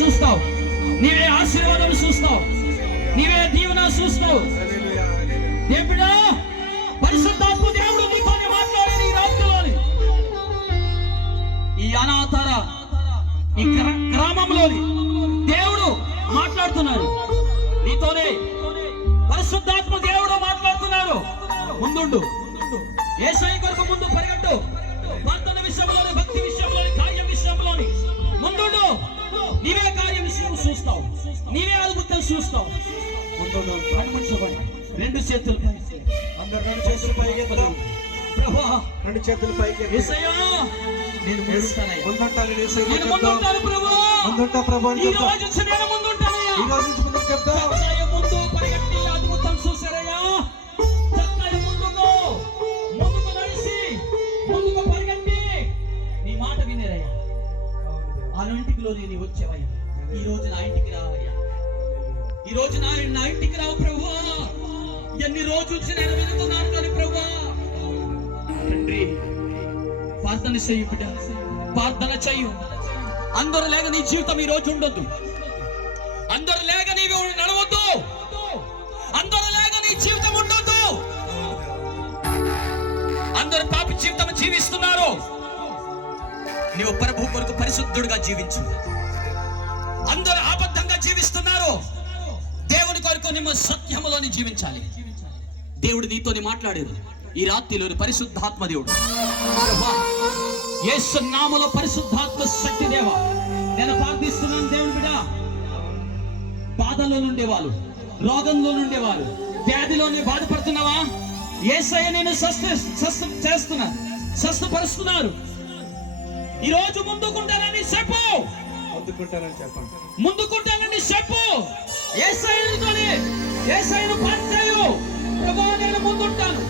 చూస్తావు, నీవే ఆశీర్వాదం చూస్తావు, నీవే దీవెన చూస్తావు. దేవుడా, పరిశుద్ధాత్మ దేవుడు నీతో మాట్లాడేది ఈ రాత్రిలోని, ఈ అనాథర ఈ గ్రామంలోని దేవుడు మాట్లాడుతున్నారు నీతోనే. పరిశుద్ధాత్మ దేవుడు మాట్లాడుతున్నారు. ముందుండు, యేసయ్య కొరకు ముందు పరిగెట్టు. ప్రార్థన విషయంలోని, భక్తి విషయంలోని, కార్యం విషయంలోని ముందుండు. నీవే కార్యం విషయం చూస్తావు, నీవే అద్భుతం చూస్తావు. ముందుండు, రెండు చేతులు అందరూ రెండు చేతులు పైకి ఎత్తుదాం. ప్రభువా, రెండు చేతులు పైకి ఎత్తుదాం. యేసయ్యా, నేను ముందుంటానయ్యా, ముందుంటాను యేసయ్య, నేను ముందుంటాను ప్రభువా, ముందుంటా ప్రభు అని ఈ చెప్తాం. రోజు నుంచి నేను ముందుంటానయ్యా. ఈ రోజు నుంచి ముందుకు చెప్తాం. చక్కగా ముందు పరిగెట్టి అద్భుతం చూసారయ్యా. చక్కగా ముందుకు నడిచి ముందుకు పరిగెట్టి నీ మాట వినేరయ్యా. ఆ ఇంటికిలో నేను వచ్చేవయ్యా. ఈ రోజు నా ఇంటికి రావయ్యా. ఈ రోజు నా ఇంటికి రావు ప్రభువా. ఎన్ని రోజుల నుంచి నేను వెళ్తున్నాను కానీ ప్రభువా. తండ్రి, ప్రార్థన చెయ్యి బిడ్డ, ప్రార్థన చెయ్యు. అందరూ లేక నీ జీవితం ఈ రోజు ఉండొద్దు. అందరూ లేక నీవు నడవద్దు. అందరూ లేక నీ జీవితం ఉండొద్దు. అందరూ పాపి జీవితం జీవిస్తున్నారు. నీవు ప్రభు కొరకు పరిశుద్ధుడిగా జీవించు. అందరూ అబద్ధంగా జీవిస్తున్నారు. దేవుని కొరకు నిమ్మ సత్యములోని జీవించాలి. దేవుడు నీతోని మాట్లాడేది ఈ రాత్రిలోని పరిశుద్ధాత్మ దేవుడు. యేసు నామములో పరిశుద్ధాత్మ శక్తి దేవా, నేను ప్రార్థిస్తున్నాను. దేవుని బిడ్డ, బాధలో నుండేవాళ్ళు, రోగంలో నుండేవారు, వ్యాధిలోనే బాధపడుతున్నావా? యేసయ్య నేను స్వస్థపరుస్తున్నారు. ఈ రోజు ముందుకుంటానని చెప్పు. ముందుకుంటానని చెప్పు. యేసయ్యను పరిచయం. ప్రభువా, నేను ముందుంటాను.